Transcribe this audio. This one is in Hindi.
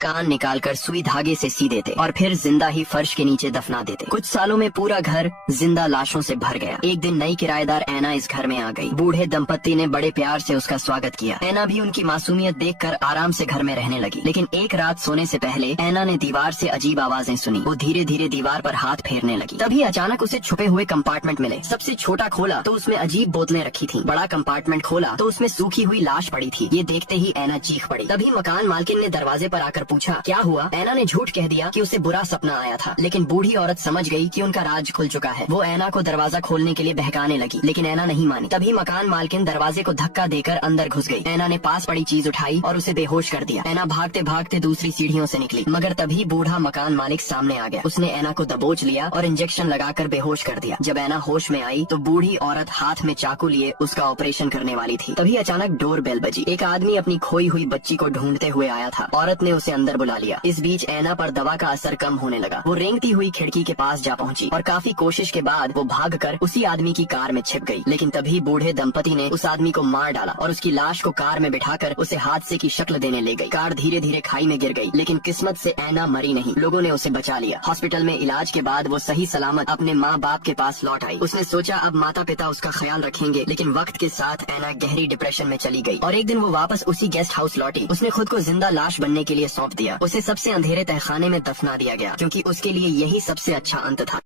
कान निकालकर सुई धागे से सी देते और फिर जिंदा ही फर्श के नीचे दफना देते। कुछ सालों में पूरा घर जिंदा लाशों से भर गया। एक दिन नई किराएदार ऐना इस घर में आ गई। बूढ़े दंपत्ति ने बड़े प्यार से उसका स्वागत किया। ऐना भी उनकी मासूमियत देखकर आराम से घर में रहने लगी। लेकिन एक रात सोने से पहले ऐना ने दीवार से अजीब आवाजें सुनी। वो धीरे धीरे दीवार पर हाथ फेरने लगी। तभी अचानक उसे छुपे हुए कंपार्टमेंट मिले। सबसे छोटा खोला तो उसमें अजीब बोतलें रखी थी। बड़ा कंपार्टमेंट खोला तो उसमें सूखी हुई लाश पड़ी थी। ये देखते ही ऐना चीख पड़ी। तभी मकान मालकिन ने दरवाजे पर आकर पूछा, क्या हुआ? ऐना ने झूठ कह दिया कि उसे बुरा सपना आया था। लेकिन बूढ़ी औरत समझ गई कि उनका राज खुल चुका है। वो ऐना को दरवाजा खोलने के लिए बहकाने लगी, लेकिन ऐना नहीं मानी। तभी मकान मालकिन दरवाजे को धक्का देकर अंदर घुस गई। ऐना ने पास पड़ी चीज उठाई और उसे बेहोश कर दिया। ऐना भागते भागते दूसरी सीढ़ियों से निकली, मगर तभी बूढ़ा मकान मालिक सामने आ गया। उसने ऐना को दबोच लिया और इंजेक्शन लगाकर बेहोश कर दिया। जब ऐना होश में आई तो बूढ़ी औरत हाथ में चाकू लिए उसका ऑपरेशन करने वाली थी। तभी अचानक डोर बेल बजी। एक आदमी अपनी खोई हुई बच्ची को ढूंढते हुए आया था। औरत ने उसे अंदर बुला लिया। इस बीच ऐना पर दवा का असर कम होने लगा। वो रेंगती हुई खिड़की के पास जा पहुंची और काफी कोशिश के बाद वो भागकर उसी आदमी की कार में छिप गई। लेकिन तभी बूढ़े दंपति ने उस आदमी को मार डाला और उसकी लाश को कार में बिठाकर उसे हादसे की शक्ल देने ले गई। कार धीरे धीरे खाई में गिर गई, लेकिन किस्मत से ऐना मरी नहीं। लोगों ने उसे बचा लिया। हॉस्पिटल में इलाज के बाद वो सही सलामत अपने माँ बाप के पास लौट आई। उसने सोचा अब माता पिता उसका ख्याल रखेंगे, लेकिन वक्त के साथ ऐना गहरी डिप्रेशन में चली गई। और एक दिन वो वापस उसी गेस्ट हाउस लौटी। उसने खुद को जिंदा लाश बनने के लिए सौंप दिया। उसे सबसे अंधेरे तहखाने में दफना दिया गया, क्योंकि उसके लिए यही सबसे अच्छा अंत था।